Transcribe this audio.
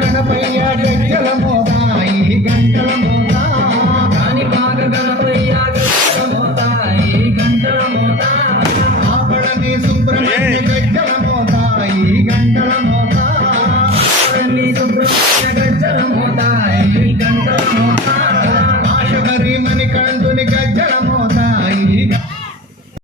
గణపయ్య గజ్జల మోతాయి గంటల మోతా కాని బాగ గణపయ్య గజ్జల మోతాయి గంటల మోతా ఆపడని సుబ్రహ్మణ్య గజ్జల మోతాయి గంటల మోతా ఆపడని సుబ్రహ్మణ్య